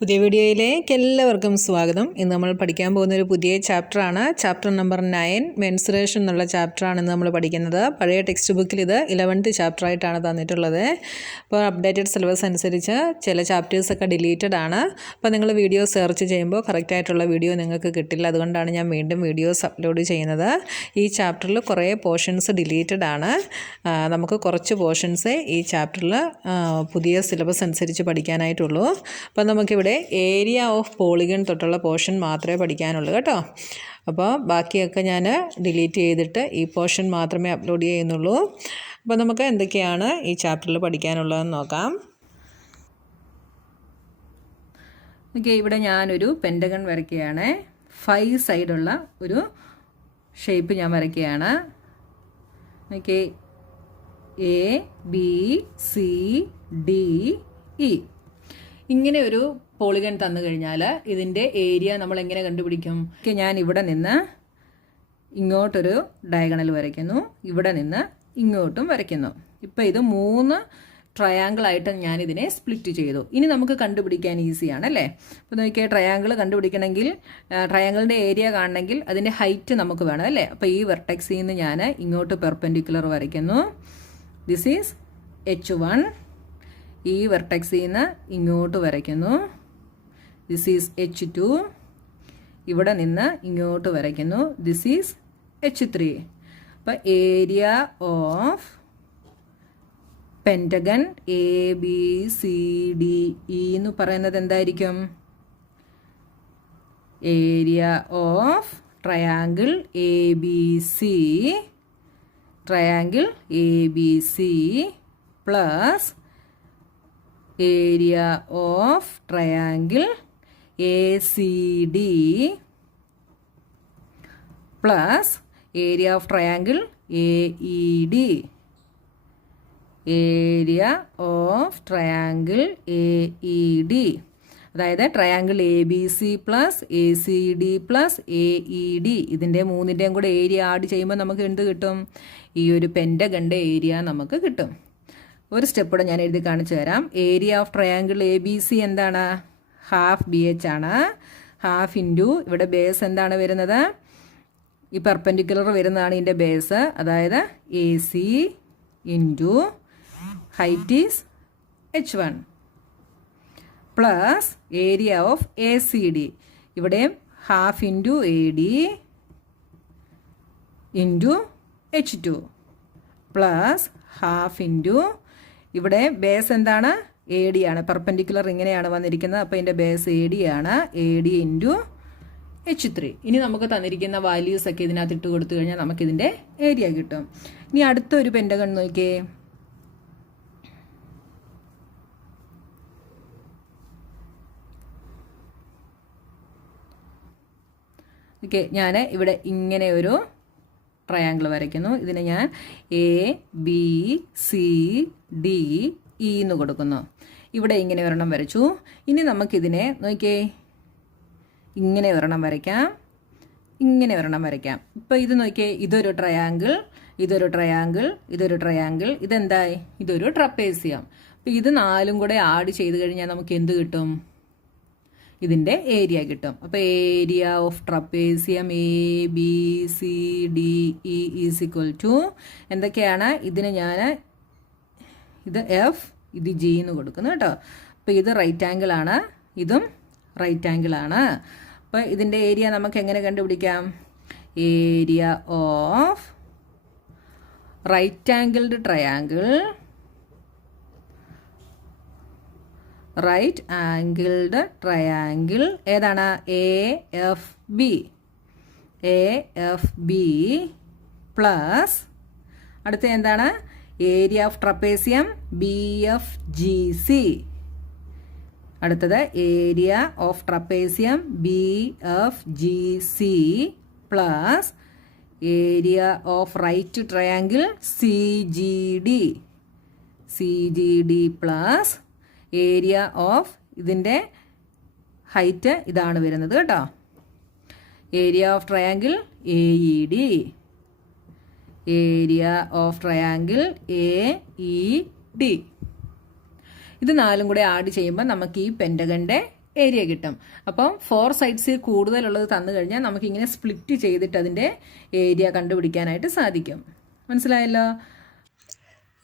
പുതിയ വീഡിയോയിലേക്ക് എല്ലാവർക്കും സ്വാഗതം. ഇന്ന് നമ്മൾ പഠിക്കാൻ പോകുന്ന ഒരു പുതിയ ചാപ്റ്ററാണ്. ചാപ്റ്റർ നമ്പർ 9 മെൻസുറേഷൻ എന്നുള്ള ചാപ്റ്ററാണ് ഇന്ന് നമ്മൾ പഠിക്കുന്നത്. പഴയ ടെക്സ്റ്റ് ബുക്കിൽ ഇത് 11th ചാപ്റ്ററായിട്ടാണ് തന്നിട്ടുള്ളത്. അപ്പോൾ അപ്ഡേറ്റഡ് സിലബസ് അനുസരിച്ച് ചില ചാപ്റ്റേഴ്സൊക്കെ ഡിലീറ്റഡ് ആണ്. അപ്പോൾ നിങ്ങൾ വീഡിയോ സെർച്ച് ചെയ്യുമ്പോൾ കറക്റ്റായിട്ടുള്ള വീഡിയോ നിങ്ങൾക്ക് കിട്ടില്ല. അതുകൊണ്ടാണ് ഞാൻ വീണ്ടും വീഡിയോസ് അപ്ലോഡ് ചെയ്യുന്നത്. ഈ ചാപ്റ്ററിൽ കുറേ പോർഷൻസ് ഡിലീറ്റഡ് ആണ്. നമുക്ക് കുറച്ച് പോർഷൻസേ ഈ ചാപ്റ്ററിൽ പുതിയ സിലബസ് അനുസരിച്ച് പഠിക്കാനായിട്ടുള്ളൂ. അപ്പോൾ നമുക്കിവിടെ ഏരിയ ഓഫ് പോളിഗൺ തൊട്ടുള്ള പോർഷൻ മാത്രമേ പഠിക്കാനുള്ളൂ കേട്ടോ. അപ്പോൾ ബാക്കിയൊക്കെ ഞാൻ ഡിലീറ്റ് ചെയ്തിട്ട് ഈ പോർഷൻ മാത്രമേ അപ്ലോഡ് ചെയ്യുന്നുള്ളൂ. അപ്പോൾ നമുക്ക് എന്തൊക്കെയാണ് ഈ ചാപ്റ്ററിൽ പഠിക്കാനുള്ളതെന്ന് നോക്കാം. ഓക്കെ, ഇവിടെ ഞാനൊരു പെൻറ്റഗൺ വരയ്ക്കുകയാണ്. 5 സൈഡുള്ള ഒരു ഷേപ്പ് ഞാൻ വരയ്ക്കുകയാണ്. ഓക്കെ, ABCDE ഇങ്ങനെ ഒരു പോളിഗൺ തന്നു കഴിഞ്ഞാൽ ഇതിൻ്റെ ഏരിയ നമ്മൾ എങ്ങനെ കണ്ടുപിടിക്കും? ഞാൻ ഇവിടെ നിന്ന് ഇങ്ങോട്ടൊരു ഡയഗണൽ വരയ്ക്കുന്നു, ഇവിടെ നിന്ന് ഇങ്ങോട്ടും വരയ്ക്കുന്നു. ഇപ്പോൾ ഇത് 3 ട്രയാങ്കിളായിട്ട് ഞാനിതിനെ സ്പ്ലിറ്റ് ചെയ്തു. ഇനി നമുക്ക് കണ്ടുപിടിക്കാൻ ഈസിയാണ് അല്ലേ? അപ്പോൾ നോക്കിയാൽ ട്രയാങ്കിൾ കണ്ടുപിടിക്കണമെങ്കിൽ ട്രയാങ്കിളിൻ്റെ ഏരിയ കാണണമെങ്കിൽ അതിൻ്റെ ഹൈറ്റ് നമുക്ക് വേണം അല്ലേ? അപ്പോൾ ഈ വെർട്ടെക്സിൽ നിന്ന് ഞാൻ ഇങ്ങോട്ട് പെർപെൻഡിക്കുലർ വരയ്ക്കുന്നു. This is H1. ഈ വെർട്ടെക്സിൽ നിന്ന് ഇങ്ങോട്ട് വരയ്ക്കുന്നു. This is H2. ഇവിടെ നിന്ന് ഇങ്ങോട്ട് വരയ്ക്കുന്നു. This is H3. അപ്പോൾ ഏരിയ ഓഫ് പെൻറ്റഗൺ ABCDE എന്ന് പറയുന്നത് എന്തായിരിക്കും? Area of triangle ABC plus area of triangle ACD plus area of triangle AED. Area of triangle AED അതായത് triangle ABC plus ACD plus AED ഇതിൻ്റെ 3ൻ്റെയും കൂടെ area add ചെയ്യുമ്പോൾ നമുക്ക് എന്ത് കിട്ടും? ഈ ഒരു പെൻറ്റഗണിൻ്റെ ഏരിയ നമുക്ക് കിട്ടും. ഒരു സ്റ്റെപ്പ് കൂടെ ഞാൻ എഴുതി കാണിച്ചു തരാം. ഏരിയ ഓഫ് ട്രയാങ്കിൾ ABC എന്താണ്? ഹാഫ് BH ആണ്. ഹാഫ് ഇൻറ്റു ഇവിടെ ബേസ് എന്താണ് വരുന്നത്? ഈ പെർപെൻഡിക്കുലർ വരുന്നതാണ് ഇതിൻ്റെ ബേസ്. അതായത് AC into height is H1 plus area of ACD ഇവിടെയും half into AD into H2 plus half into ഇവിടെ ബേസ് എന്താണ്? AD ആണ്. പെർപെൻഡിക്കുലർ ഇങ്ങനെയാണ് വന്നിരിക്കുന്നത്. അപ്പോൾ ഇതിൻ്റെ ബേസ് AD ആണ്. AD into H3. ഇനി നമുക്ക് തന്നിരിക്കുന്ന വാല്യൂസ് ഒക്കെ ഇതിനകത്ത് ഇട്ട് കൊടുത്തു കഴിഞ്ഞാൽ നമുക്കിതിൻ്റെ ഏരിയ കിട്ടും. ഇനി അടുത്തൊരു പെൻറ്റഗൺ നോക്കിയേ. ഓക്കെ, ഞാൻ ഇവിടെ ഇങ്ങനെ ഒരു ട്രയാങ്കിൾ വരയ്ക്കുന്നു. ഇതിന് ഞാൻ ABCDE എന്ന് കൊടുക്കുന്നു. ഇവിടെ ഇങ്ങനെ ഒരെണ്ണം വരച്ചു. ഇനി നമുക്കിതിനെ നോക്കിയേ, ഇങ്ങനെ ഒരെണ്ണം വരയ്ക്കാം, ഇങ്ങനെ ഒരെണ്ണം വരയ്ക്കാം. ഇപ്പോൾ ഇത് നോക്കിയേ, ഇതൊരു ട്രയാങ്കിൾ, ഇതൊരു ട്രയാങ്കിൾ, ഇതൊരു ട്രയാങ്കിൾ. ഇതെന്തായി? ഇതൊരു ട്രപ്പേസിയം. അപ്പോൾ ഇത് 4ഉം കൂടെ ആഡ് ചെയ്ത് കഴിഞ്ഞാൽ നമുക്ക് എന്ത് കിട്ടും? ഇതിൻ്റെ ഏരിയ കിട്ടും. അപ്പോൾ area of trapezium ABCDE is equal to എന്തൊക്കെയാണ്? ഇതിന് ഞാൻ ഇത് F, ഇത് G എന്ന് കൊടുക്കുന്നു കേട്ടോ. അപ്പോൾ ഇത് റൈറ്റ് ആംഗിൾ ആണ്, ഇതും റൈറ്റ് ആംഗിൾ ആണ്. അപ്പോൾ ഇതിൻ്റെ ഏരിയ നമുക്ക് എങ്ങനെ കണ്ടുപിടിക്കാം? Area of right angled triangle ഏതാണ്? AFB പ്ലസ് അടുത്ത എന്താണ്? Area of trapezium BFGC. അടുത്തത് area of trapezium BFGC plus area of right triangle CGD plus area of ഇതിൻ്റെ ഹൈറ്റ് ഇതാണ് വരുന്നത് കേട്ടോ. Area of triangle AED. Area of triangle AED. ഇത് 4 കൂടെ ആഡ് ചെയ്യുമ്പോൾ നമുക്ക് ഈ പെൻറ്റഗണിൻ്റെ ഏരിയ കിട്ടും. അപ്പം 4 സൈഡ്സിൽ കൂടുതലുള്ളത് തന്നു കഴിഞ്ഞാൽ നമുക്കിങ്ങനെ സ്പ്ലിറ്റ് ചെയ്തിട്ട് അതിൻ്റെ ഏരിയ കണ്ടുപിടിക്കാനായിട്ട് സാധിക്കും. മനസ്സിലായല്ലോ?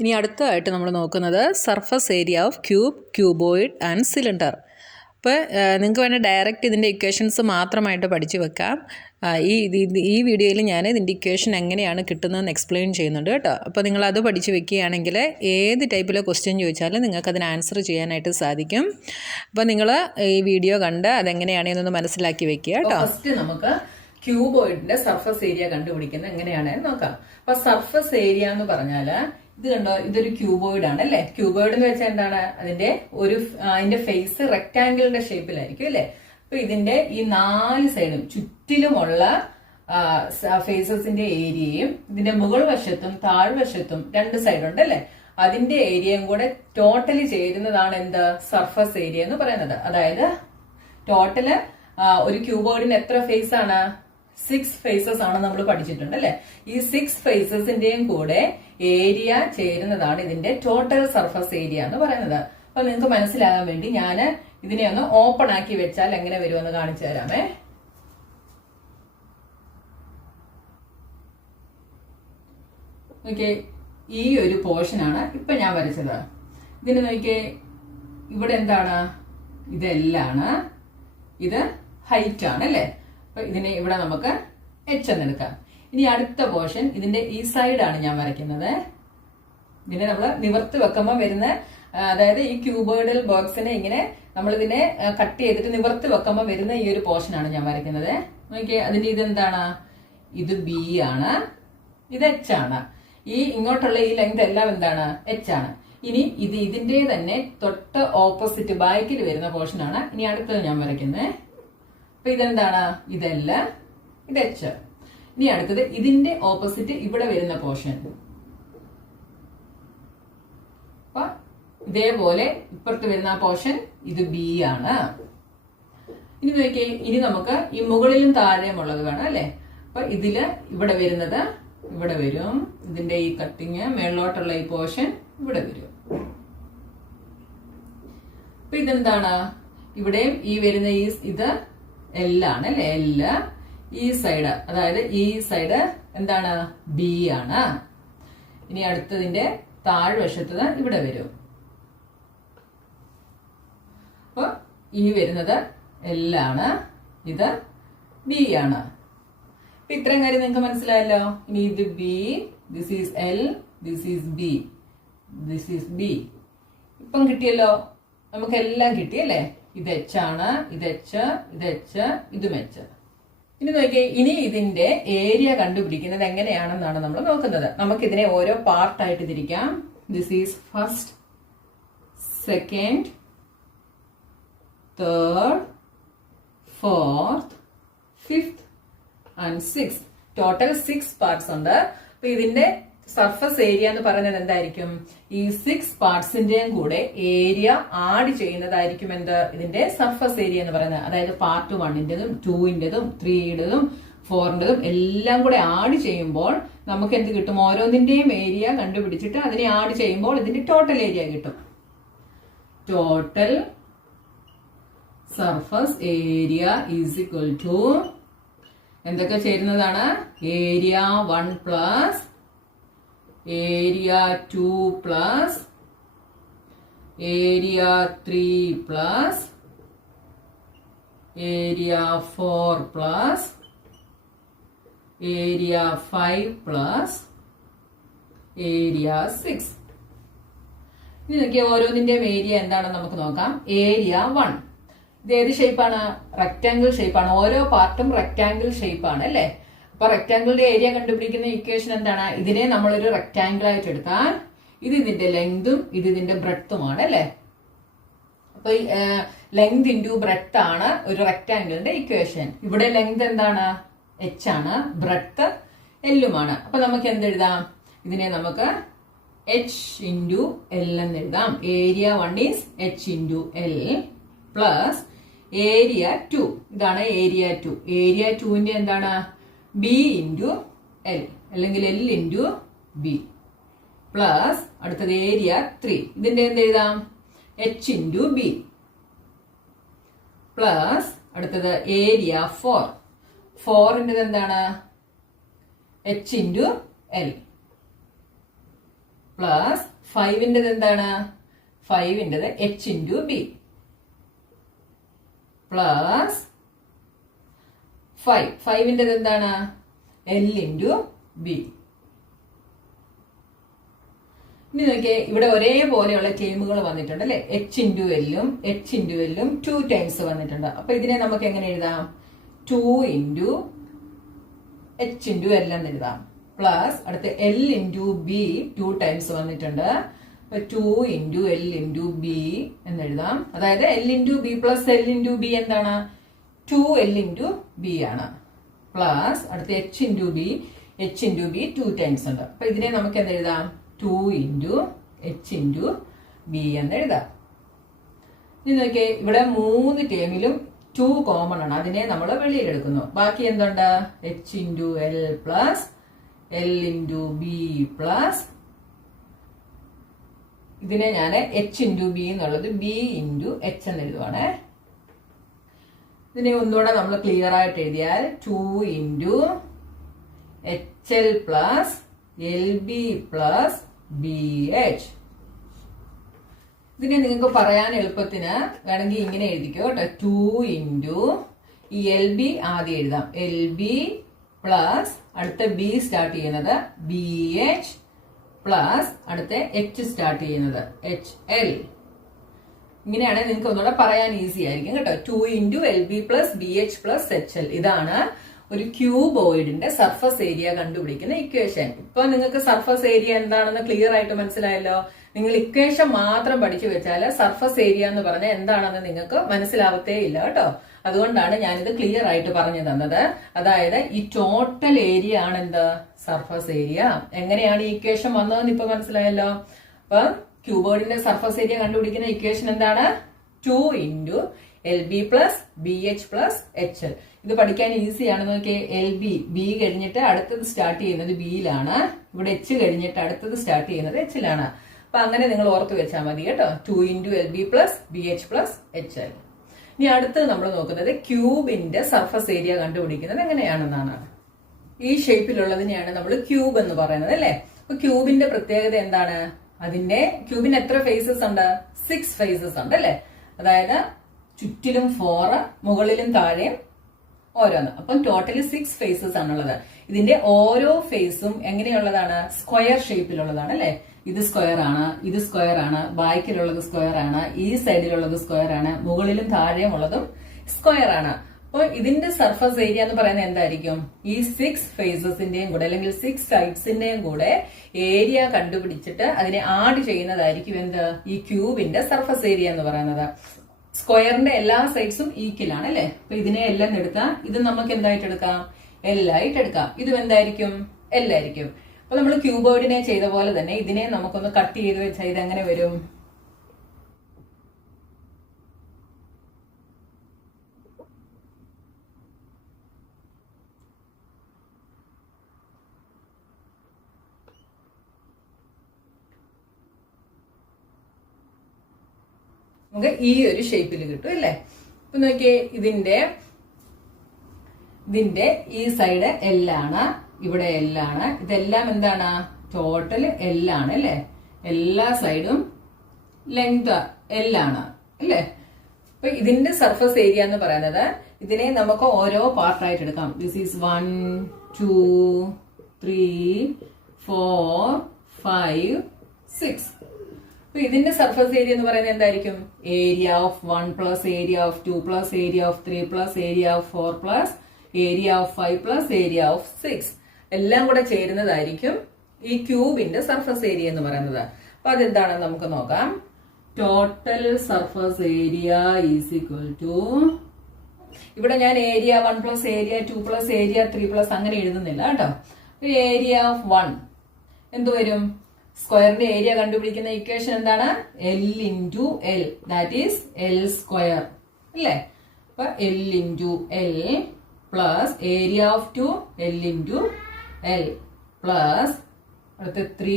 ഇനി അടുത്തതായിട്ട് നമ്മൾ നോക്കുന്നത് surface area of cube, cuboid and cylinder. അപ്പോൾ നിങ്ങൾക്ക് വേണേൽ ഡയറക്റ്റ് ഇതിൻ്റെ ഇക്വേഷൻസ് മാത്രമായിട്ട് പഠിച്ചു വെക്കാം. ഈ വീഡിയോയിൽ ഞാൻ ഇതിൻ്റെ ഇക്വേഷൻ എങ്ങനെയാണ് കിട്ടുന്നതെന്ന് എക്സ്പ്ലെയിൻ ചെയ്യുന്നുണ്ട് കേട്ടോ. അപ്പോൾ നിങ്ങളത് പഠിച്ചു വെക്കുകയാണെങ്കിൽ ഏത് ടൈപ്പിലെ ക്വസ്റ്റ്യൻ ചോദിച്ചാലും നിങ്ങൾക്ക് അതിന് ആൻസർ ചെയ്യാനായിട്ട് സാധിക്കും. അപ്പോൾ നിങ്ങൾ ഈ വീഡിയോ കണ്ട് അതെങ്ങനെയാണെന്നൊന്ന് മനസ്സിലാക്കി വെക്കുക കേട്ടോ. ഫസ്റ്റ് നമുക്ക് ക്യൂബോയിഡിൻ്റെ സർഫസ് ഏരിയ കണ്ടുപിടിക്കുന്നത് എങ്ങനെയാണെന്ന് നോക്കാം. അപ്പോൾ സർഫസ് ഏരിയ എന്ന് പറഞ്ഞാൽ ഇത് കണ്ടോ, ഇതൊരു ക്യൂബോയിഡ് ആണ് അല്ലേ. ക്യൂബോയിഡ് എന്ന് വെച്ചാൽ എന്താണ്, അതിന്റെ ഫേസ് റെക്ടാങ്കിളിന്റെ ഷേപ്പിലായിരിക്കും അല്ലേ. അപ്പൊ ഇതിന്റെ ഈ 4 സൈഡും ചുറ്റിലുമുള്ള ഫേസസിന്റെ ഏരിയയും ഇതിന്റെ മുകൾ വശത്തും താഴ്വശത്തും 2 സൈഡുണ്ട് അല്ലേ, അതിന്റെ ഏരിയയും കൂടെ ടോട്ടലി ചേരുന്നതാണ് എന്ത്, സർഫസ് ഏരിയ എന്ന് പറയുന്നത്. അതായത് ടോട്ടല് ഒരു ക്യൂബോയിഡിന് എത്ര ഫേസ് ആണ്, 6 ഫേസസ് ആണ് നമ്മൾ പഠിച്ചിട്ടുണ്ട് അല്ലെ. ഈ 6 ഫേസസിന്റെയും കൂടെ ഏരിയ ചേരുന്നതാണ് ഇതിന്റെ ടോട്ടൽ സർഫസ് ഏരിയ എന്ന് പറയുന്നത്. അപ്പൊ നിങ്ങൾക്ക് മനസ്സിലാകാൻ വേണ്ടി ഞാൻ ഇതിനെ ഒന്ന് ഓപ്പൺ ആക്കി വെച്ചാൽ എങ്ങനെ വരുമെന്ന് കാണിച്ചു തരാമേ. ഓക്കെ, ഈ ഒരു പോർഷൻ ആണ് ഇപ്പൊ ഞാൻ വരച്ചത്. ഇതിന് നോക്കിയേ, ഇവിടെ എന്താണ്, ഇതെല്ലാണ്, ഇത് ഹൈറ്റ് ആണ് അല്ലെ. അപ്പൊ ഇതിനെ ഇവിടെ നമുക്ക് H എന്ന് എടുക്കാം. ഇനി അടുത്ത പോർഷൻ ഇതിന്റെ ഈ സൈഡാണ് ഞാൻ വരയ്ക്കുന്നത്. ഇതിനെ നമ്മൾ നിവർത്തി വെക്കുമ്പോൾ വരുന്ന, അതായത് ഈ ക്യൂബോയിഡൽ ബോക്സിനെ ഇങ്ങനെ നമ്മളിതിനെ കട്ട് ചെയ്തിട്ട് നിവർത്തി വെക്കുമ്പോൾ വരുന്ന ഈ ഒരു പോർഷനാണ് ഞാൻ വരയ്ക്കുന്നത്. നോക്കിയേ, അതിന്റെ ഇതെന്താണ്, ഇത് B ആണ്, ഇത് H ആണ്. ഈ ഇങ്ങോട്ടുള്ള ഈ ലെങ്ത് എല്ലാം എന്താണ്, H ആണ്. ഇനി ഇതിന്റെ തന്നെ തൊട്ട് ഓപ്പോസിറ്റ് ബാക്കിൽ വരുന്ന പോർഷനാണ് ഇനി അടുത്തത് ഞാൻ വരയ്ക്കുന്നത്. അപ്പൊ ഇതെന്താണ്, ഇതല്ല, ഇത് H. ഇനി അടുത്തത് ഇതിന്റെ ഓപ്പോസിറ്റ് ഇവിടെ വരുന്ന പോർഷൻ. അപ്പൊ ഇതേപോലെ ഇപ്പുറത്ത് വരുന്ന പോർഷൻ ഇത് B ആണ്. ഇനി നോക്കിയേ, ഇനി നമുക്ക് ഈ മുകളിലും താഴെയും ഉള്ളത് വേണം അല്ലെ. അപ്പൊ ഇതില് ഇവിടെ വരുന്നത് ഇവിടെ വരും, ഇതിന്റെ ഈ കട്ടിങ് മേളിലോട്ടുള്ള ഈ പോർഷൻ ഇവിടെ വരും. അപ്പൊ ഇതെന്താണ്, ഇവിടെയും ഈ വരുന്ന ഇത് L ആണ് അല്ലെ. L. ഈ സൈഡ്, അതായത് ഈ സൈഡ് എന്താണ്, B ആണ്. ഇനി അടുത്തതിന്റെ താഴ്വശത്ത് ഇവിടെ വരും. അപ്പൊ ഈ വരുന്നത് L ആണ്, ഇത് B ആണ്. അപ്പൊ ഇത്രയും കാര്യം നിങ്ങൾക്ക് മനസ്സിലായല്ലോ. ഇനി ഇത് B, this is L, this is B, this is B. ഇപ്പം കിട്ടിയല്ലോ, നമുക്ക് എല്ലാം കിട്ടിയല്ലേ. ഇത് H ആണ്, ഇത് H, ഇത് H, ഇതും H. ഇനി നോക്കിയേ, ഇനി ഇതിന്റെ ഏരിയ കണ്ടുപിടിക്കുന്നത് എങ്ങനെയാണെന്നാണ് നമ്മൾ നോക്കുന്നത്. നമുക്കിതിനെ ഓരോ പാർട്ടായിട്ട് തിരിക്കാം. This is first, second, third, fourth, fifth and six. Total 6 parts ഉണ്ട്. അപ്പൊ ഇതിന്റെ സർഫസ് ഏരിയ എന്ന് പറയുന്നത് എന്തായിരിക്കും, ഈ 6 പാർട്സിന്റെയും കൂടെ ഏരിയ ആഡ് ചെയ്യുന്നതായിരിക്കും എന്ത്, ഇതിന്റെ സർഫസ് ഏരിയ എന്ന് പറയുന്നത്. അതായത് പാർട്ട് 1ന്റെതും 2ന്റെതും 3യുടേതും 4ന്റെതും എല്ലാം കൂടെ ആഡ് ചെയ്യുമ്പോൾ നമുക്ക് എന്ത് കിട്ടും, ഓരോന്നിന്റെയും ഏരിയ കണ്ടുപിടിച്ചിട്ട് അതിനെ ആഡ് ചെയ്യുമ്പോൾ ഇതിന്റെ ടോട്ടൽ ഏരിയ കിട്ടും. Total surface area is equal to എന്തൊക്കെ ചേരുന്നതാണ്, area 1 plus area 2 plus area 3 plus area 4 plus area 5 plus area 6. ഇനി നോക്കിയ ഓരോന്നിന്റെയും ഏരിയ എന്താണെന്ന് നമുക്ക് നോക്കാം. ഏരിയ 1 ഇത് ഏത് ഷേപ്പാണ്, റെക്ടാംഗിൾ ഷേപ്പാണ്. ഓരോ പാർട്ടും റെക്ടാംഗിൾ ഷേപ്പാണ് അല്ലേ. അപ്പൊ റെക്ടാംഗിളിന്റെ ഏരിയ കണ്ടുപിടിക്കുന്ന ഇക്വേഷൻ എന്താണ്, ഇതിനെ നമ്മളൊരു റെക്ടാംഗിൾ ആയിട്ട് എടുത്താൽ ഇത് ഇതിന്റെ ലെങ്തും ഇത് ഇതിന്റെ ബ്രെഡ്ത്തുമാണ് അല്ലെ. അപ്പൊ ലെങ്ത് ഇൻറ്റു ബ്രെഡ്ത്ത് ആണ് ഒരു റെക്ടാംഗിളിന്റെ ഇക്വേഷൻ. ഇവിടെ ലെങ്ത് എന്താണ്, H ആണ്, ബ്രെഡ്ത്ത് L-ഉമാണ്. അപ്പൊ നമുക്ക് എന്തെഴുതാം, ഇതിനെ നമുക്ക് H ഇൻറ്റു L എന്ന് എഴുതാം. Area 1 is H into L plus area 2, ഇതാണ് ഏരിയ 2. ഏരിയ 2ന്റെ എന്താണ്, B ഇൻറ്റു L. അല്ലെങ്കിൽ L ഇൻറ്റു ബി പ്ലസ് അടുത്തത് ഏരിയ 3. ഇതിന്റെ എന്ത് എഴുതാം? H ഇൻറ്റു ബി പ്ലസ് അടുത്തത് ഏരിയ 4. 4ൻ്റെത് എന്താണ്? H ഇൻറ്റു എൽ പ്ലസ് 5ൻ്റെത് എന്താണ്? 5ൻ്റെത് H ഇൻറ്റു ബി പ്ലസ് 5ൻ്റെത് എന്താണ്? L into B. ഇനി നോക്കിയേ, ഇവിടെ ഒരേപോലെയുള്ള ടേമുകൾ വന്നിട്ടുണ്ട് അല്ലെ. H ഇൻറ്റു എല്ലും H ഇൻറ്റു എല്ലും 2 ടൈംസ് വന്നിട്ടുണ്ട്. അപ്പൊ ഇതിനെ നമുക്ക് എങ്ങനെ എഴുതാം? 2 ഇൻറ്റു H ഇൻറ്റു എൽ എന്ന് എഴുതാം പ്ലസ് അടുത്ത് L ഇൻറ്റു ബി 2 ടൈംസ് വന്നിട്ടുണ്ട്. അപ്പൊ 2 ഇൻറ്റു എൽ ഇൻറ്റു ബി എന്ന് എഴുതാം. അതായത് L into B plus L into B എന്താണ്? 2L ഇൻറ്റു ബി ആണ്. പ്ലസ് അടുത്ത് H ഇൻറ്റു ബി 2 ടൈംസ് ഉണ്ട്. അപ്പൊ ഇതിനെ നമുക്ക് എന്ത് എഴുതാം? 2 ഇൻറ്റു H ഇൻറ്റു ബി എന്ന് എഴുതാം. ഇനി നോക്കിയേ, ഇവിടെ 3 ടേമിലും 2 കോമൺ ആണ്. അതിനെ നമ്മൾ വെളിയിലെടുക്കുന്നു. ബാക്കി എന്തുണ്ട്? H into L plus L into B plus ഇതിനെ ഞാൻ H ഇൻറ്റു ബി എന്നുള്ളത് B ഇൻറ്റു H എന്ന് എഴുതുവാണ്. ഇതിനെ ഒന്നുകൂടെ നമ്മൾ ക്ലിയർ ആയിട്ട് എഴുതിയാൽ 2 into HL plus LB plus BH. ഇതിനെ നിങ്ങൾക്ക് പറയാൻ എളുപ്പത്തിന് വേണമെങ്കിൽ ഇങ്ങനെ എഴുതിക്കോ കേട്ടോ. 2 ഇൻറ്റു ഈ LB ആദ്യം എഴുതാം. LB പ്ലസ് അടുത്ത B സ്റ്റാർട്ട് ചെയ്യുന്നത് BH പ്ലസ് അടുത്ത H സ്റ്റാർട്ട് ചെയ്യുന്നത് HL. ഇങ്ങനെയാണ് നിങ്ങൾക്ക് ഒന്നുകൂടെ പറയാൻ ഈസി ആയിരിക്കും കേട്ടോ. 2 into LB plus BH plus HL. ഇതാണ് ഒരു ക്യൂബോയിഡിന്റെ സർഫസ് ഏരിയ കണ്ടുപിടിക്കുന്ന ഇക്വേഷൻ. ഇപ്പൊ നിങ്ങൾക്ക് സർഫസ് ഏരിയ എന്താണെന്ന് ക്ലിയർ ആയിട്ട് മനസ്സിലായല്ലോ. നിങ്ങൾ ഇക്വേഷൻ മാത്രം പഠിച്ചു വെച്ചാൽ സർഫസ് ഏരിയ എന്ന് പറഞ്ഞാൽ എന്താണെന്ന് നിങ്ങൾക്ക് മനസ്സിലാവത്തേ ഇല്ല കേട്ടോ. അതുകൊണ്ടാണ് ഞാനിത് ക്ലിയർ ആയിട്ട് പറഞ്ഞു തന്നത്. അതായത് ഈ ടോട്ടൽ ഏരിയ ആണ് എന്ത്? Surface area. എങ്ങനെയാണ് ഈ ഇക്വേഷൻ വന്നതെന്ന് ഇപ്പൊ മനസ്സിലായല്ലോ. അപ്പൊ ക്യൂബോയിഡിന്റെ സർഫസ് ഏരിയ കണ്ടുപിടിക്കുന്ന ഇക്വേഷൻ എന്താണ്? 2 into LB plus BH plus HL. ഇത് പഠിക്കാൻ ഈസി ആണ്. നോക്കിയേ, LB B കഴിഞ്ഞിട്ട് അടുത്തത് സ്റ്റാർട്ട് ചെയ്യുന്നത് ബിയിലാണ്. ഇവിടെ H കഴിഞ്ഞിട്ട് അടുത്തത് സ്റ്റാർട്ട് ചെയ്യുന്നത് Hലാണ്. അപ്പൊ അങ്ങനെ നിങ്ങൾ ഓർത്ത് വെച്ചാൽ മതി കേട്ടോ. 2 into LB plus BH plus HL. ഇനി അടുത്തത് നമ്മൾ നോക്കുന്നത് ക്യൂബിന്റെ സർഫസ് ഏരിയ കണ്ടുപിടിക്കുന്നത് എങ്ങനെയാണെന്നാണ്. ഈ ഷേപ്പിലുള്ളതിനെയാണ് നമ്മൾ ക്യൂബ് എന്ന് പറയുന്നത് അല്ലെ. അപ്പൊ ക്യൂബിന്റെ പ്രത്യേകത എന്താണ്? അതിന്റെ ക്യൂബിന് എത്ര ഫേസസ് ഉണ്ട്? 6 ഫേസസ് ഉണ്ട് അല്ലെ. അതായത് ചുറ്റിലും 4, മുകളിലും താഴെയും ഓരോന്ന്. അപ്പം ടോട്ടലി 6 ഫേസസ് ആണുള്ളത്. ഇതിന്റെ ഓരോ ഫേസും എങ്ങനെയുള്ളതാണ്? സ്ക്വയർ ഷേപ്പിലുള്ളതാണ് അല്ലെ. ഇത് സ്ക്വയർ ആണ്, ഇത് സ്ക്വയർ ആണ്, ബാക്കിലുള്ളത് സ്ക്വയർ ആണ്, ഈ സൈഡിലുള്ളത് സ്ക്വയർ ആണ്, മുകളിലും താഴെയും ഉള്ളതും സ്ക്വയർ ആണ്. അപ്പോൾ ഇതിന്റെ സർഫസ് ഏരിയ എന്ന് പറയുന്നത് എന്തായിരിക്കും? ഈ 6 ഫേസസിന്റെയും കൂടെ അല്ലെങ്കിൽ 6 സൈഡ്സിന്റെയും കൂടെ ഏരിയ കണ്ടുപിടിച്ചിട്ട് അതിനെ ആഡ് ചെയ്യുന്നതായിരിക്കും എന്ത്? ഈ ക്യൂബിന്റെ സർഫസ് ഏരിയ എന്ന് പറയുന്നത്. സ്ക്വയറിന്റെ എല്ലാ സൈഡ്സും ഈക്വലാണ് അല്ലെ. അപ്പൊ ഇതിനെ എല്ലാം എടുക്കാം. ഇത് നമുക്ക് എന്തായിട്ട് എടുക്കാം? L ആയിട്ട് എടുക്കാം. ഇതും എന്തായിരിക്കും? L ആയിരിക്കും. അപ്പൊ നമ്മൾ ക്യൂബോയിഡിനെ ചെയ്ത പോലെ തന്നെ ഇതിനെ നമുക്കൊന്ന് കട്ട് ചെയ്ത് വെച്ചാൽ ഇത് എങ്ങനെ വരും? നമുക്ക് ഈ ഒരു ഷേപ്പിൽ കിട്ടും അല്ലേ. ഇപ്പൊ നോക്കിയേ, ഇതിന്റെ ഈ സൈഡ് L ആണ്, ഇവിടെ L ആണ്. ഇതെല്ലാം എന്താണ്? ടോട്ടൽ L ആണ് അല്ലെ. എല്ലാ സൈഡും ലെങ്ത് L ആണ് അല്ലെ. അപ്പൊ ഇതിന്റെ സർഫസ് ഏരിയ എന്ന് പറയുന്നത് ഇതിനെ നമുക്ക് ഓരോ പാർട്ടായിട്ട് എടുക്കാം. This is 1 2 3 4 5 6. അപ്പൊ ഇതിന്റെ സർഫസ് ഏരിയ എന്ന് പറയുന്നത് എന്തായിരിക്കും? Area of 1 plus area of 2 plus area of 3 plus area of 4 plus area of 5 plus area of 6 എല്ലാം കൂടെ ചേരുന്നതായിരിക്കും ഈ ക്യൂബിന്റെ സർഫസ് ഏരിയ എന്ന് പറയുന്നത്. അപ്പൊ അതെന്താണെന്ന് നമുക്ക് നോക്കാം. Total surface area is equal to, ഇവിടെ ഞാൻ area 1 plus area 2 plus area 3 plus അങ്ങനെ എഴുതുന്നില്ല കേട്ടോ. ഏരിയ ഓഫ് 1 എന്ത് വരും? സ്ക്വയറിന്റെ ഏരിയ കണ്ടുപിടിക്കുന്ന ഇക്വേഷൻ എന്താണ്? L into L, that is L square അല്ലേ. അപ്പൊ L into L plus area of 2 L into L plus അടുത്ത 3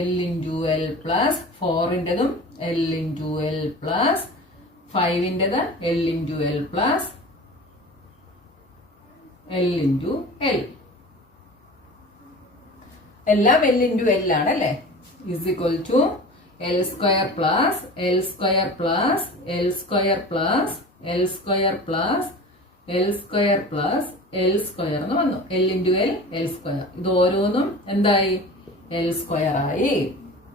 എൽ ഇൻറ്റു എൽ പ്ലസ് 4-ൻ്റെതും എൽ ഇൻറ്റു എൽ പ്ലസ് 5-ൻ്റെത് L into L plus L into L. എല്ലാം L into L ആണ് അല്ലേ. Is equal to L square plus L square plus L square plus L square plus L square plus L square എന്ന് വന്നു. L into L L square. ഇത് ഓരോന്നും എന്തായി? L square ആയി.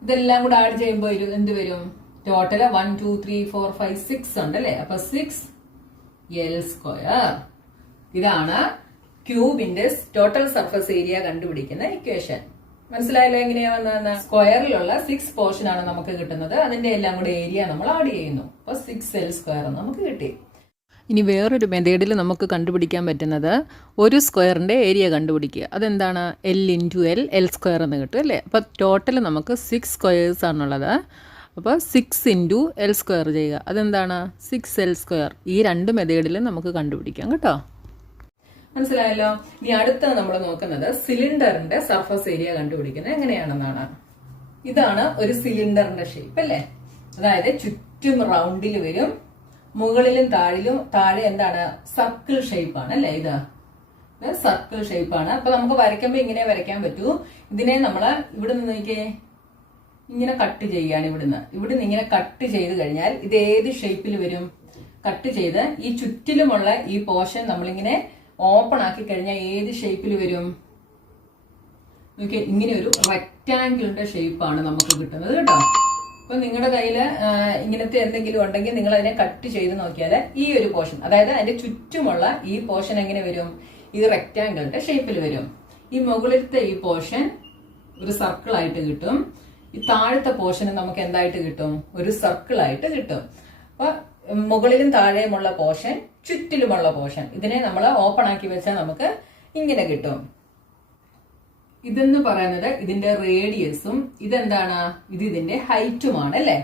ഇതെല്ലാം കൂടെ ആഡ് ചെയ്യുമ്പോൾ എന്ത് വരും? ടോട്ടൽ 1 2 3 4 5 6 ഉണ്ട് അല്ലേ. അപ്പൊ 6 എൽ സ്ക്വയർ. ഇതാണ് ക്യൂബിന്റെ ടോട്ടൽ സർഫസ് ഏരിയ കണ്ടുപിടിക്കുന്ന ഇക്വേഷൻ. മനസ്സിലായല്ലോ എങ്ങനെയാ വന്നതെന്ന്? സ്ക്വയറിലുള്ള 6 പോർഷൻ ആണ് നമുക്ക് കിട്ടുന്നത്. അതിന്റെ എല്ലാം കൂടെ ഏരിയ നമ്മൾ ആഡ് ചെയ്യുന്നു. അപ്പൊ 6 എൽ സ്ക്വയർ നമുക്ക് കിട്ടി. ഇനി വേറൊരു മെത്തേഡിൽ നമുക്ക് കണ്ടുപിടിക്കാൻ പറ്റുന്നത് ഒരു സ്ക്വയറിൻ്റെ ഏരിയ കണ്ടുപിടിക്കുക. അതെന്താണ്? L into L L square എന്ന് കിട്ടും അല്ലേ. അപ്പോൾ ടോട്ടൽ നമുക്ക് 6 സ്ക്വയേഴ്സ് ആണുള്ളത്. അപ്പോൾ 6 ഇൻറ്റു എൽ സ്ക്വയർ ചെയ്യുക. അതെന്താണ്? 6 എൽ സ്ക്വയർ. ഈ 2 മെത്തേഡിലും നമുക്ക് കണ്ടുപിടിക്കാം കേട്ടോ. മനസ്സിലായല്ലോ. ഇനി അടുത്ത നമ്മൾ നോക്കുന്നത് സിലിണ്ടറിന്റെ സർഫസ് ഏരിയ കണ്ടുപിടിക്കുന്നത് എങ്ങനെയാണെന്നാണ്. ഇതാണ് ഒരു സിലിണ്ടറിന്റെ ഷേപ്പ് അല്ലേ. അതായത് ചുറ്റും റൗണ്ടിൽ വരും, മുകളിലും താഴെ എന്താണ്? സർക്കിൾ ഷേപ്പ് ആണ് അല്ലേ. ഇത് സർക്കിൾ ഷേപ്പ് ആണ്. അപ്പൊ നമുക്ക് വരയ്ക്കുമ്പോൾ ഇങ്ങനെ വരയ്ക്കാൻ പറ്റൂ. ഇതിനെ നമ്മൾ ഇവിടെ നിന്ന് നോക്കിയേ, ഇങ്ങനെ കട്ട് ചെയ്യാണ്. ഇവിടുന്ന് ഇങ്ങനെ കട്ട് ചെയ്ത് കഴിഞ്ഞാൽ ഇത് ഏത് ഷേപ്പിൽ വരും? കട്ട് ചെയ്ത് ഈ ചുറ്റിലുമുള്ള ഈ പോർഷൻ നമ്മളിങ്ങനെ ഓപ്പൺ ആക്കി കഴിഞ്ഞാൽ ഏത് ഷേപ്പിൽ വരും? നോക്കിയേ, ഇങ്ങനെ ഒരു റെക്റ്റാങ്കിളിന്റെ ഷേപ്പാണ് നമുക്ക് കിട്ടുന്നത് കേട്ടോ. അപ്പൊ നിങ്ങളുടെ കയ്യിൽ ഇങ്ങനത്തെ എന്തെങ്കിലും ഉണ്ടെങ്കിൽ നിങ്ങൾ അതിനെ കട്ട് ചെയ്ത് നോക്കിയാൽ ഈ ഒരു പോർഷൻ, അതായത് അതിന്റെ ചുറ്റുമുള്ള ഈ പോർഷൻ എങ്ങനെ വരും? ഇത് റെക്റ്റാങ്കിളിന്റെ ഷേപ്പിൽ വരും. ഈ മുകളിലത്തെ ഈ പോർഷൻ ഒരു സർക്കിൾ ആയിട്ട് കിട്ടും. ഈ താഴത്തെ പോർഷൻ നമുക്ക് എന്തായിട്ട് കിട്ടും? ഒരു സർക്കിൾ ആയിട്ട് കിട്ടും. അപ്പൊ മുകളിലും താഴെയുമുള്ള പോർഷൻ, ചുറ്റിലുമുള്ള പോർഷൻ, ഇതിനെ നമ്മൾ ഓപ്പൺ ആക്കി വെച്ചാൽ നമുക്ക് ഇങ്ങനെ കിട്ടും. ഇതെന്ന് പറയുന്നത് ഇതിന്റെ റേഡിയസും ഇതെന്താണ്? ഇത് ഇതിന്റെ ഹൈറ്റുമാണ് അല്ലേ.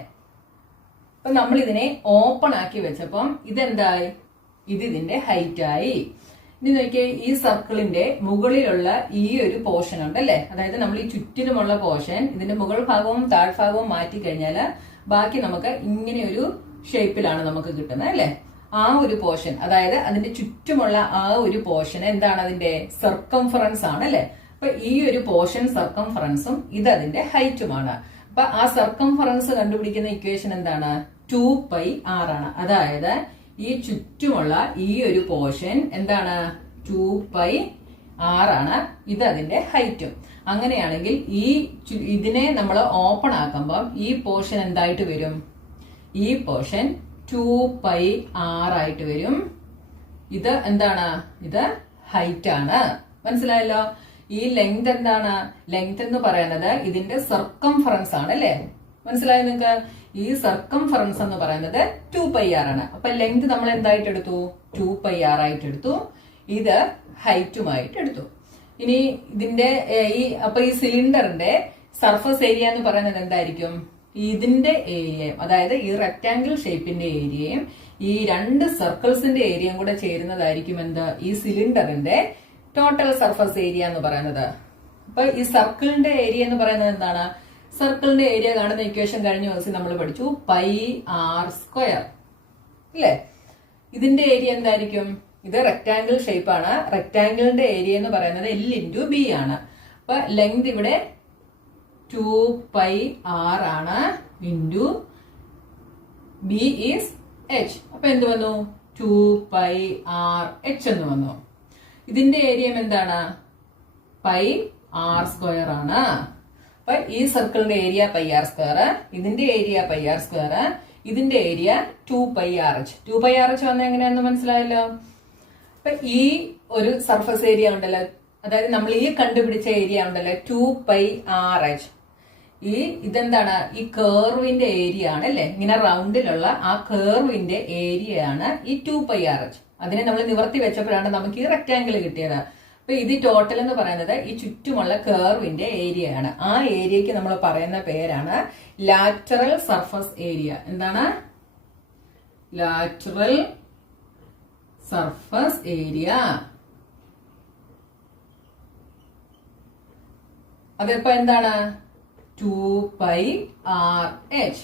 അപ്പൊ നമ്മൾ ഇതിനെ ഓപ്പൺ ആക്കി വെച്ചപ്പം ഇതെന്തായി? ഇത് ഇതിന്റെ ഹൈറ്റ് ആയി. ഇനി നോക്കിയേ, ഈ സർക്കിളിന്റെ മുകളിലുള്ള ഈ ഒരു പോർഷൻ ഉണ്ടല്ലേ, അതായത് നമ്മൾ ഈ ചുറ്റിലുമുള്ള പോർഷൻ, ഇതിന്റെ മുകൾ ഭാഗവും താഴ്ഭാഗവും മാറ്റി കഴിഞ്ഞാൽ ബാക്കി നമുക്ക് ഇങ്ങനെ ഒരു ഷേപ്പിലാണ് നമുക്ക് കിട്ടുന്നത് അല്ലേ. ആ ഒരു പോർഷൻ, അതായത് അതിന്റെ ചുറ്റുമുള്ള ആ ഒരു പോർഷൻ എന്താണ്? അതിന്റെ സർക്കംഫറൻസ് ആണ് അല്ലെ. അപ്പൊ ഈ ഒരു പോർഷൻ സർക്കംഫറൻസും ഇത് അതിന്റെ ഹൈറ്റുമാണ്. അപ്പൊ ആ സർക്കംഫറൻസ് കണ്ടുപിടിക്കുന്ന ഇക്വേഷൻ എന്താണ്? 2πr ആണ്. അതായത് ഈ ചുറ്റുമുള്ള ഈ ഒരു പോർഷൻ എന്താണ്? 2πr ആണ്. ഇത് അതിന്റെ ഹൈറ്റും. അങ്ങനെയാണെങ്കിൽ ഇതിനെ നമ്മൾ ഓപ്പൺ ആക്കുമ്പോൾ ഈ പോർഷൻ എന്തായിട്ട് വരും? ഈ പോർഷൻ 2πr ആയിട്ട് വരും. ഇത് എന്താണ്? ഇത് ഹൈറ്റ് ആണ്. മനസ്സിലായല്ലോ. ഈ ലെങ്ത് എന്താണ്? ലെങ്ത് എന്ന് പറയുന്നത് ഇതിന്റെ സർക്കംഫറൻസ് ആണ് അല്ലേ. മനസ്സിലായോ നിങ്ങൾക്ക്? ഈ സർക്കംഫറൻസ് എന്ന് പറയുന്നത് 2πr ആണ്. അപ്പൊ ലെങ്ത് നമ്മൾ എന്തായിട്ട് എടുത്തു? 2πr ആയിട്ട് എടുത്തു. ഇത് ഹൈറ്റുമായിട്ട് എടുത്തു. ഇനി ഇതിന്റെ അപ്പൊ ഈ സിലിണ്ടറിന്റെ സർഫസ് ഏരിയ എന്ന് പറയുന്നത് എന്തായിരിക്കും? ഇതിന്റെ ഏരിയയും, അതായത് ഈ റെക്ടാംഗിൾ ഷേപ്പിന്റെ ഏരിയയും ഈ 2 സർക്കിൾസിന്റെ ഏരിയയും കൂടെ ചേരുന്നതായിരിക്കും എന്ത്? ഈ സിലിണ്ടറിന്റെ ടോട്ടൽ സർഫസ് ഏരിയ എന്ന് പറയുന്നത്. അപ്പൊ ഈ സർക്കിളിന്റെ ഏരിയ എന്ന് പറയുന്നത് എന്താണ്? സർക്കിളിന്റെ ഏരിയ കാണുന്ന ഇക്വേഷൻ കഴിഞ്ഞ ദിവസം നമ്മൾ പഠിച്ചു, πr². അല്ലേ. ഇതിന്റെ ഏരിയ എന്തായിരിക്കും? ഇത് റെക്ടാംഗിൾ ഷേപ്പ് ആണ്. റെക്ടാംഗിളിന്റെ ഏരിയ എന്ന് പറയുന്നത് L ഇൻറ്റു B ആണ്. അപ്പൊ ലെങ്ത് ഇവിടെ 2πr ആണ്. Into B is h. അപ്പൊ എന്ത് വന്നു? 2πrh എന്ന് വന്നു. ഇതിന്റെ ഏരിയ എന്താണ്? πr² ആണ്. അപ്പൊ ഈ സർക്കിളിന്റെ ഏരിയ πr², ഇതിന്റെ ഏരിയ πr², ഇതിന്റെ ഏരിയ 2πrh. 2πrh വന്ന എങ്ങനെയാണെന്ന് മനസ്സിലായല്ലോ. അപ്പൊ ഈ ഒരു സർഫസ് ഏരിയ ഉണ്ടല്ലോ, അതായത് നമ്മൾ ഈ കണ്ടുപിടിച്ച ഏരിയ ഉണ്ടല്ലോ 2πrh, ഇതെന്താണ്? ഈ കേർവിന്റെ ഏരിയ ആണ് അല്ലെ. ഇങ്ങനെ റൗണ്ടിലുള്ള ആ കേർവിന്റെ ഏരിയ ആണ് ഈ 2πrh. അതിനെ നമ്മൾ നിവർത്തി വെച്ചപ്പോഴാണ് നമുക്ക് ഈ റെക്ടാംഗിൾ കിട്ടിയത്. അപ്പൊ ഇത് ടോട്ടൽ എന്ന് പറയുന്നത് ഈ ചുറ്റുമുള്ള കേർവിന്റെ ഏരിയ ആണ്. ആ ഏരിയക്ക് നമ്മൾ പറയുന്ന പേരാണ് ലാറ്ററൽ സർഫസ് ഏരിയ. എന്താണ്? Lateral surface area. അതിപ്പോ എന്താണ് 2πRH.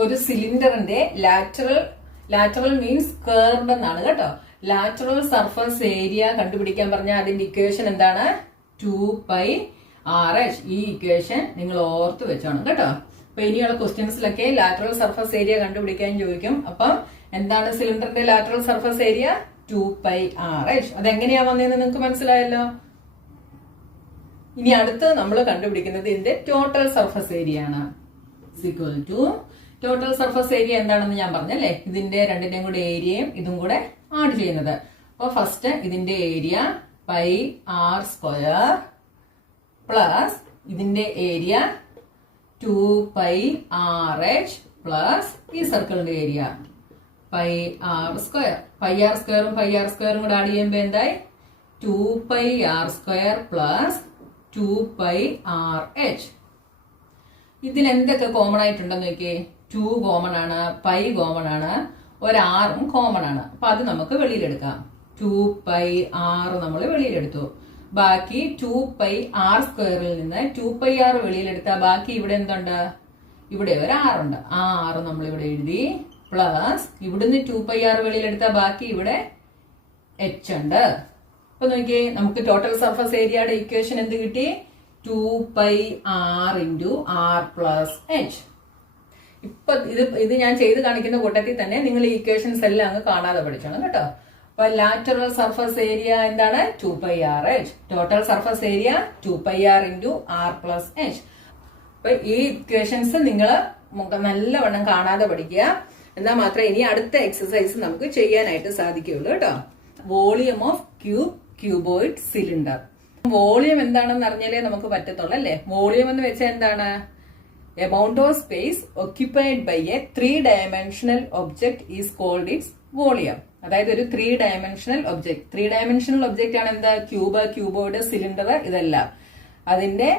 ഒരു സിലിണ്ടറിന്റെ ലാറ്ററൽ മീൻസ് കർവ്ഡ് എന്നാണ് കേട്ടോ. ലാറ്ററൽ സർഫസ് ഏരിയ കണ്ടുപിടിക്കാൻ പറഞ്ഞാൽ അതിന്റെ ഇക്വേഷൻ എന്താണ്? 2πRH. ഈ ഇക്വേഷൻ നിങ്ങൾ ഓർത്ത് വെച്ചോണം കേട്ടോ. അപ്പൊ ഇനിയുള്ള ക്വസ്റ്റ്യൻസിലൊക്കെ ലാറ്ററൽ സർഫസ് ഏരിയ കണ്ടുപിടിക്കാൻ ചോദിക്കും. അപ്പം എന്താണ് സിലിണ്ടറിന്റെ ലാറ്ററൽ സർഫസ് ഏരിയ? 2πRH. അതെങ്ങനെയാ വന്നതെന്ന് നിങ്ങൾക്ക് മനസ്സിലായല്ലോ. ഇനി അടുത്ത് നമ്മൾ കണ്ടുപിടിക്കുന്നത് ഇതിന്റെ ടോട്ടൽ സർഫസ് ഏരിയ ആണ്. Equal to total surface area എന്താണെന്ന് ഞാൻ പറഞ്ഞല്ലേ. ഇതിന്റെ രണ്ടിന്റെയും കൂടെ ഏരിയയും ഇതും കൂടെ ആഡ് ചെയ്യുന്നത്. അപ്പൊ ഫസ്റ്റ് ഇതിന്റെ ഏരിയ πr² പ്ലസ് ഇതിന്റെ ഏരിയ 2πRH പ്ലസ് ഈ സർക്കിളിന്റെ ഏരിയ πr². πr² കൂടെ ആഡ് ചെയ്യുമ്പോൾ എന്തായി? 2πr² plus 2πRH. ഇതിൽ എന്തൊക്കെ കോമൺ ആയിട്ടുണ്ടെന്ന് നോക്കിയേ. 2 കോമൺ ആണ്, പൈ കോമൺ ആണ്, ഒരാറും കോമൺ ആണ്. അപ്പൊ അത് നമുക്ക് വെളിയിലെടുക്കാം. 2πr നമ്മൾ വെളിയിലെടുത്തു. ബാക്കി 2πr² നിന്ന് 2πr വെളിയിലെടുത്താൽ ബാക്കി ഇവിടെ എന്തുണ്ട്? ഇവിടെ ഒരു ആറുണ്ട്. ആ 6 നമ്മൾ ഇവിടെ എഴുതി. പ്ലസ് ഇവിടുന്ന് 2πr വെളിയിലെടുത്താൽ ബാക്കി ഇവിടെ h ഉണ്ട്. അപ്പൊ നോക്കിയേ, നമുക്ക് ടോട്ടൽ സർഫസ് ഏരിയയുടെ ഇക്വേഷൻ എന്ത് കിട്ടി? 2πr × r plus h. ഇപ്പൊ ഇത് ഞാൻ ചെയ്ത് കാണിക്കുന്ന കൂട്ടത്തിൽ തന്നെ നിങ്ങൾ ഈ ഇക്വേഷൻസ് എല്ലാം അങ്ങ് കാണാതെ പഠിച്ചോണം കേട്ടോ. അപ്പൊ ലാറ്ററൽ സർഫസ് ഏരിയ എന്താണ്? 2πRH. Total surface area 2πr × r plus h. അപ്പൊ ഈ ഇക്വേഷൻസ് നിങ്ങൾ നല്ലവണ്ണം കാണാതെ പഠിക്കുക. എന്നാൽ മാത്രമേ ഇനി അടുത്ത എക്സസൈസ് നമുക്ക് ചെയ്യാനായിട്ട് സാധിക്കുകയുള്ളൂ കേട്ടോ. Volume of cuboid cylinder. Volume എന്താണെന്ന് അറിഞ്ഞാലേ നമുക്ക് പറ്റത്തുള്ളൂ അല്ലേ. വോളിയം എന്ന് വെച്ചാൽ എന്താണ്? Amount of space occupied by a 3-dimensional object is called its volume. അതായത് ഒരു 3-dimensional object. 3-dimensional object ആണ് എന്താ? ക്യൂബോയിഡ്, സിലിണ്ടർ, ഇതെല്ലാം. അതിന്റെ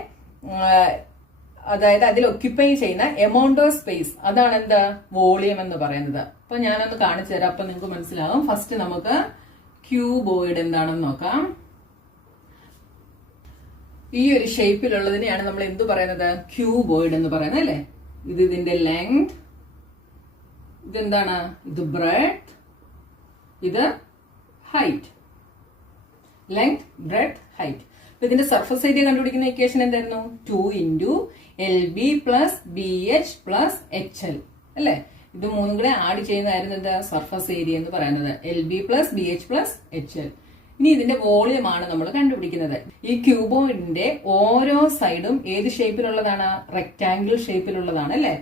അതായത് അതിൽ ഒക്യുപ്പൈ ചെയ്യുന്ന എമൗണ്ട് ഓഫ് സ്പേസ്, അതാണ് എന്താ? വോളിയം എന്ന് പറയുന്നത്. അപ്പൊ ഞാനൊന്ന് കാണിച്ചു തരാം, അപ്പൊ നിങ്ങൾക്ക് മനസ്സിലാവും. ഫസ്റ്റ് നമുക്ക് ക്യൂബോയിഡ് എന്താണെന്ന് നോക്കാം. ഈ ഒരു ഷേപ്പിലുള്ളതിനെയാണ് നമ്മൾ എന്ത് പറയുന്നത്? ക്യൂബോയിഡ് എന്ന് പറയുന്നത് അല്ലേ. ഇത് ഇതിന്റെ ലെങ്ത്, ഇതെന്താണ്? ഇത് ബ്രെഡ്ത്ത്, ഇത് ഹൈറ്റ്. Length, breadth, height. അപ്പൊ ഇതിന്റെ സർഫസ് ഏരിയ കണ്ടുപിടിക്കുന്ന ഇക്വേഷൻ എന്തായിരുന്നു? 2 × LB plus BH plus HL അല്ലേ. ഇത് മൂന്നും കൂടെ ആഡ് ചെയ്യുന്നതായിരുന്നു എന്താ? സർഫസ് ഏരിയ എന്ന് പറയുന്നത്. LB plus BH plus HL. ഇനി ഇതിന്റെ വോളിയം ആണ് നമ്മൾ കണ്ടുപിടിക്കുന്നത്. ഈ ക്യൂബോയിഡിന്റെ ഓരോ സൈഡും ഏത് ഷേപ്പിലുള്ളതാണ്? റെക്ടാംഗിൾ ഷേപ്പിലുള്ളതാണ് അല്ലേ.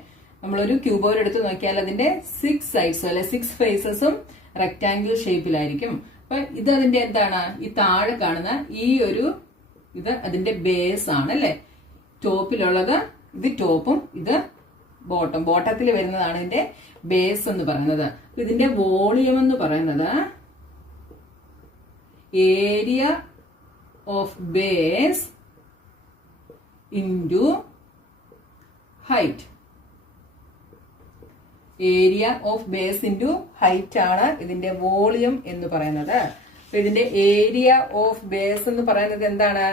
നമ്മളൊരു ക്യൂബോയിഡ് എടുത്ത് നോക്കിയാൽ അതിന്റെ 6 സൈഡ്സും അല്ലെ 6 ഫേസസും റെക്ടാംഗിൾ ഷേപ്പിലായിരിക്കും. അപ്പൊ ഇത് അതിന്റെ എന്താണ്? ഈ താഴെ കാണുന്ന ഈ ഒരു ഇത് അതിന്റെ ബേസ് ആണ് അല്ലെ. ടോപ്പിലുള്ളത് ഇത് ടോപ്പും ഇത് ബോട്ടത്തിൽ വരുന്നതാണ് ഇതിന്റെ ബേസ് എന്ന് പറയുന്നത്. ഇതിന്റെ വോളിയം എന്ന് പറയുന്നത് area of base into height. Area of base into height ആണ് ഇതിന്റെ വോളിയം എന്ന് പറയുന്നത്. അപ്പൊ ഇതിന്റെ ഏരിയ ഓഫ് ബേസ് എന്ന് പറയുന്നത് എന്താണ്?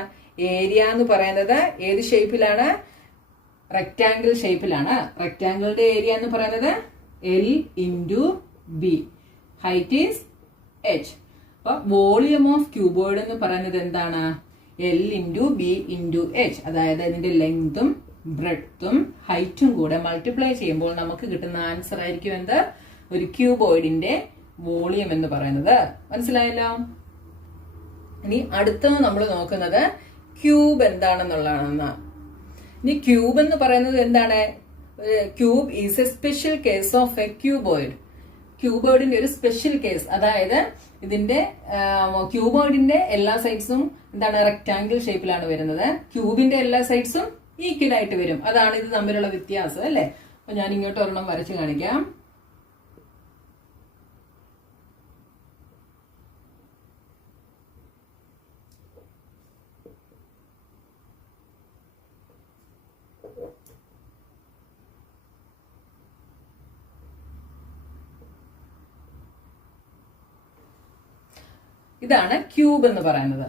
ഏരിയ എന്ന് പറയുന്നത് ഏത് ഷേപ്പിലാണ്? റെക്ടാംഗിൾ ഷേപ്പിലാണ്. റെക്ടാംഗിളിന്റെ ഏരിയ എന്ന് പറയുന്നത് L × B. Height is H. അപ്പൊ വോളിയം ഓഫ് ക്യൂബോയിഡ് എന്ന് പറയുന്നത് എന്താണ്? L × B × H. അതായത് ഇതിന്റെ ലെങ്തും ബ്രെഡ്ത്തും ഹൈറ്റും കൂടെ മൾട്ടിപ്ലൈ ചെയ്യുമ്പോൾ നമുക്ക് കിട്ടുന്ന ആൻസർ ആയിരിക്കും എന്ത്? ഒരു ക്യൂബോയിഡിന്റെ വോളിയം എന്ന് പറയുന്നത്. മനസ്സിലായല്ലോ. ഇനി അടുത്തത് നമ്മൾ നോക്കുന്നത് ക്യൂബ് എന്താണെന്നുള്ളതാണ്. ഇനി ക്യൂബ് എന്ന് പറയുന്നത് എന്താണ്? Cube is a special case of a cuboid. ക്യൂബോയിഡിന്റെ ഒരു സ്പെഷ്യൽ കേസ്. അതായത് ഇതിന്റെ ക്യൂബോയിഡിന്റെ എല്ലാ സൈഡ്സും എന്താണ്? റെക്ടാംഗിൾ ഷേപ്പിലാണ് വരുന്നത്. ക്യൂബിന്റെ എല്ലാ സൈഡ്സും ഈക്വൽ ആയിട്ട് വരും. അതാണ് ഇത് തമ്മിലുള്ള വ്യത്യാസം അല്ലെ. അപ്പൊ ഞാൻ ഇങ്ങോട്ട് ഒരെണ്ണം വരച്ച് കാണിക്കാം. ഇതാണ് ക്യൂബ് എന്ന് പറയുന്നത്.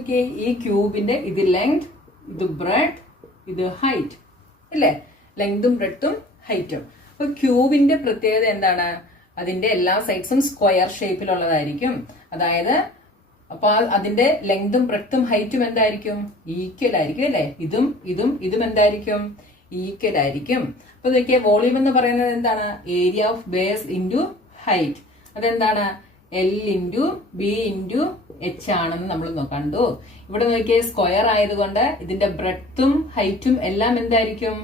ഓക്കെ, ഈ ക്യൂബിന്റെ ഇത് ലെങ്ത്, ഇത് ബ്രെഡ്, ഇത് ഹൈറ്റ് അല്ലേ? ലെങ്തും ബ്രെഡും ഹൈറ്റും. അപ്പൊ ക്യൂബിന്റെ പ്രത്യേകത എന്താണ്? അതിന്റെ എല്ലാ സൈഡ്സും സ്ക്വയർ ഷേപ്പിലുള്ളതായിരിക്കും. അതായത് അപ്പൊ അതിന്റെ ലെങ്തും ബ്രെഡും ഹൈറ്റും എന്തായിരിക്കും? ഈക്വൽ ആയിരിക്കും അല്ലെ? ഇതും ഇതും ഇതും എന്തായിരിക്കും? ഈക്വൽ ആയിരിക്കും. അപ്പൊ നോക്കിയ വോളിയം എന്ന് പറയുന്നത് എന്താണ്? Area of base into height. അതെന്താണ്? L into B into H ആണെന്ന് നമ്മൾ കണ്ടു. ഇവിടെ നോക്കിയ സ്ക്വയർ ആയതുകൊണ്ട് ഇതിന്റെ ബ്രെഡും ഹൈറ്റും എല്ലാം എന്തായിരിക്കും?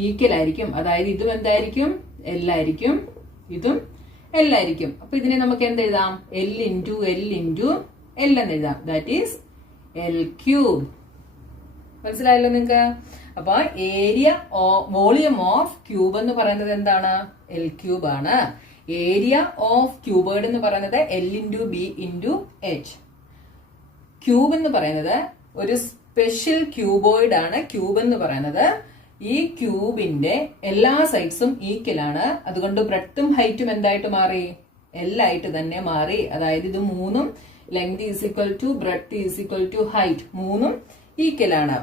ഈക്വൽ ആയിരിക്കും. അതായത് ഇതും എന്തായിരിക്കും? L ആയിരിക്കും, ഇതും L ആയിരിക്കും. അപ്പൊ ഇതിനെ നമുക്ക് എന്തെഴുതാം? L into L into L എന്ന് എഴുതാം. That is L cube. മനസ്സിലായല്ലോ നിങ്ങൾക്ക്? അപ്പൊ ഏരിയ വോളിയം ഓഫ് ക്യൂബ് എന്ന് പറയുന്നത് എന്താണ്? L ക്യൂബ് ആണ്. ഏരിയ ഓഫ് ക്യൂബേർഡ് എന്ന് പറയുന്നത് L into B into H. Cube എന്ന് പറയുന്നത് ഒരു സ്പെഷ്യൽ ക്യൂബോയിഡ് ആണ്. ക്യൂബ് എന്ന് പറയുന്നത് ഈ ക്യൂബിന്റെ എല്ലാ സൈഡ്സും ഈക്വൽ ആണ്. അതുകൊണ്ട് ബ്രെഡും ഹൈറ്റും എന്തായിട്ട് മാറി? L ആയിട്ട് തന്നെ മാറി. അതായത് ഇത് മൂന്നും length is equal to breadth is equal to height, മൂന്നും ഈക്വൽ ആണ്.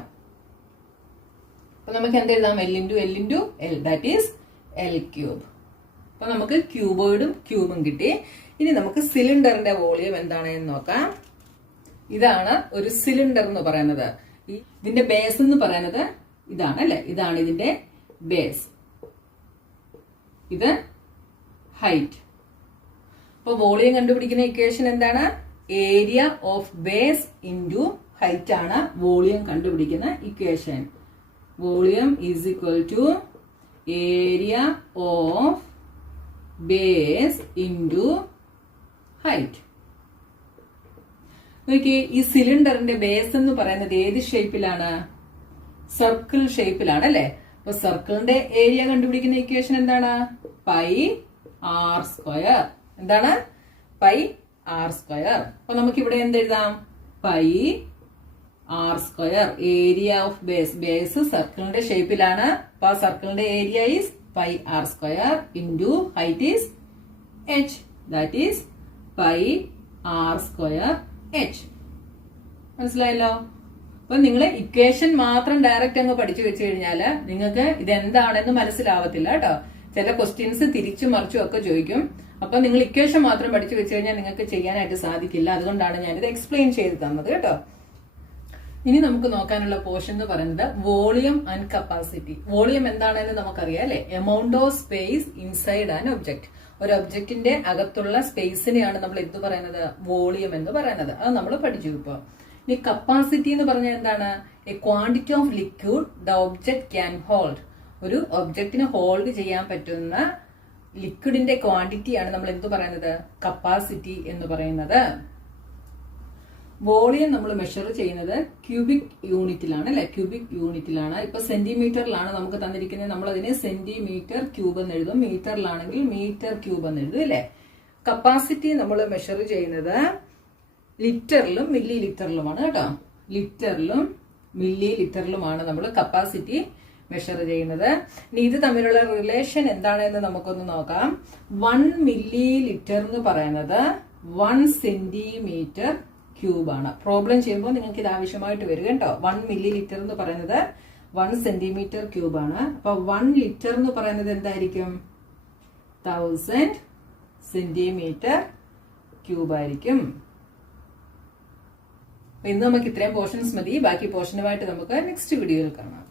അപ്പൊ നമുക്ക് എന്തെഴുതാം? L into L into L, that is L cube. അപ്പൊ നമുക്ക് ക്യൂബോയിഡും ക്യൂബും കിട്ടി. ഇനി നമുക്ക് സിലിണ്ടറിന്റെ വോളിയം എന്താണെന്ന് നോക്കാം. ഇതാണ് ഒരു സിലിണ്ടർ എന്ന് പറയുന്നത്. ഇതിന്റെ ബേസ് എന്ന് പറയുന്നത് ഇതാണ് അല്ലെ? ഇതാണ് ഇതിന്റെ ബേസ്, ഇത് ഹൈറ്റ്. അപ്പൊ വോളിയം കണ്ടുപിടിക്കുന്ന ഇക്വേഷൻ എന്താണ്? Area of base into height ആണ് വോളിയം കണ്ടുപിടിക്കുന്ന equation. Volume is equal to area of base into height. നോക്കിയേ, ഈ സിലിണ്ടറിന്റെ ബേസ് എന്ന് പറയുന്നത് ഏത് ഷേപ്പിലാണ്? സർക്കിൾ ഷേപ്പിലാണ് അല്ലെ? അപ്പൊ സർക്കിളിന്റെ ഏരിയ കണ്ടുപിടിക്കുന്ന ഇക്വേഷൻ എന്താണ്? Pi r square. എന്താണ്? Pi r square. അപ്പൊ നമുക്ക് ഇവിടെ എന്തെഴുതാം? Pi r square. Area of base, base സർക്കിളിന്റെ ഷേപ്പിലാണ്. അപ്പൊ സർക്കിളിന്റെ area is pi r square into height is h, that is pi r square h. മനസ്സിലായല്ലോ? അപ്പൊ നിങ്ങൾ ഇക്വേഷൻ മാത്രം ഡയറക്റ്റ് അങ്ങ് പഠിച്ചു വെച്ച് കഴിഞ്ഞാല് നിങ്ങൾക്ക് ഇതെന്താണെന്ന് മനസ്സിലാവത്തില്ല കേട്ടോ. ചില ക്വസ്റ്റ്യൻസ് തിരിച്ചും മറിച്ചും ഒക്കെ ചോദിക്കും. അപ്പൊ നിങ്ങൾ ഇക്വേഷൻ മാത്രം പഠിച്ചു വെച്ച് കഴിഞ്ഞാൽ നിങ്ങൾക്ക് ചെയ്യാനായിട്ട് സാധിക്കില്ല. അതുകൊണ്ടാണ് ഞാനിത് എക്സ്പ്ലെയിൻ ചെയ്ത് തന്നത് കേട്ടോ. ഇനി നമുക്ക് നോക്കാനുള്ള പോർഷൻ എന്ന് പറയുന്നത് വോളിയം ആൻഡ് കപ്പാസിറ്റി. വോളിയം എന്താണെന്ന് നമുക്കറിയാം അല്ലെ? Amount of space inside an object. ഒരു ഒബ്ജക്റ്റിന്റെ അകത്തുള്ള സ്പേസിനെയാണ് നമ്മൾ എന്ത് പറയുന്നത്? വോളിയം എന്ന് പറയുന്നത്. അത് നമ്മൾ പഠിച്ചു ഇപ്പൊ. ഇനി കപ്പാസിറ്റി എന്ന് പറഞ്ഞാൽ എന്താണ്? A quantity of liquid the object can hold. ഒരു ഒബ്ജക്റ്റിന് ഹോൾഡ് ചെയ്യാൻ പറ്റുന്ന ലിക്വിഡിന്റെ ക്വാണ്ടിറ്റിയാണ് നമ്മൾ എന്ത് പറയുന്നത്? കപ്പാസിറ്റി എന്ന് പറയുന്നത്. വോളിയം നമ്മൾ മെഷർ ചെയ്യുന്നത് ക്യൂബിക് യൂണിറ്റിലാണ് അല്ലെ? ക്യൂബിക് യൂണിറ്റിലാണ്. ഇപ്പൊ സെന്റിമീറ്ററിലാണ് നമുക്ക് തന്നിരിക്കുന്നത്. നമ്മൾ അതിനെ സെന്റിമീറ്റർ ക്യൂബ് എന്ന് എഴുതും. മീറ്ററിലാണെങ്കിൽ മീറ്റർ ക്യൂബ് എന്ന് എഴുതും അല്ലെ? കപ്പാസിറ്റി നമ്മൾ മെഷർ ചെയ്യുന്നത് ലിറ്ററിലും മില്ലി ലിറ്ററിലുമാണ് കേട്ടോ. ലിറ്ററിലും മില്ലി ലിറ്ററിലുമാണ് നമ്മൾ കപ്പാസിറ്റി മെഷർ ചെയ്യുന്നത്. ഇനി ഇത് തമ്മിലുള്ള റിലേഷൻ എന്താണെന്ന് നമുക്കൊന്ന് നോക്കാം. 1 മില്ലി ലിറ്റർ എന്ന് പറയുന്നത് 1 സെന്റിമീറ്റർ ക്യൂബ് ആണ്. പ്രോബ്ലം ചെയ്യുമ്പോൾ നിങ്ങൾക്ക് ഇത് ആവശ്യമായിട്ട് വരും കേട്ടോ. 1 മില്ലി ലിറ്റർ എന്ന് പറയുന്നത് 1 സെന്റിമീറ്റർ ക്യൂബ് ആണ്. അപ്പൊ 1 ലിറ്റർ എന്ന് പറയുന്നത് എന്തായിരിക്കും? 1000 സെന്റിമീറ്റർ ക്യൂബ് ആയിരിക്കും. ഇന്ന് നമുക്ക് ഇത്രയും പോർഷൻസ് മതി. ബാക്കി പോർഷനുമായിട്ട് നമുക്ക് നെക്സ്റ്റ് വീഡിയോയിൽ കാണാം.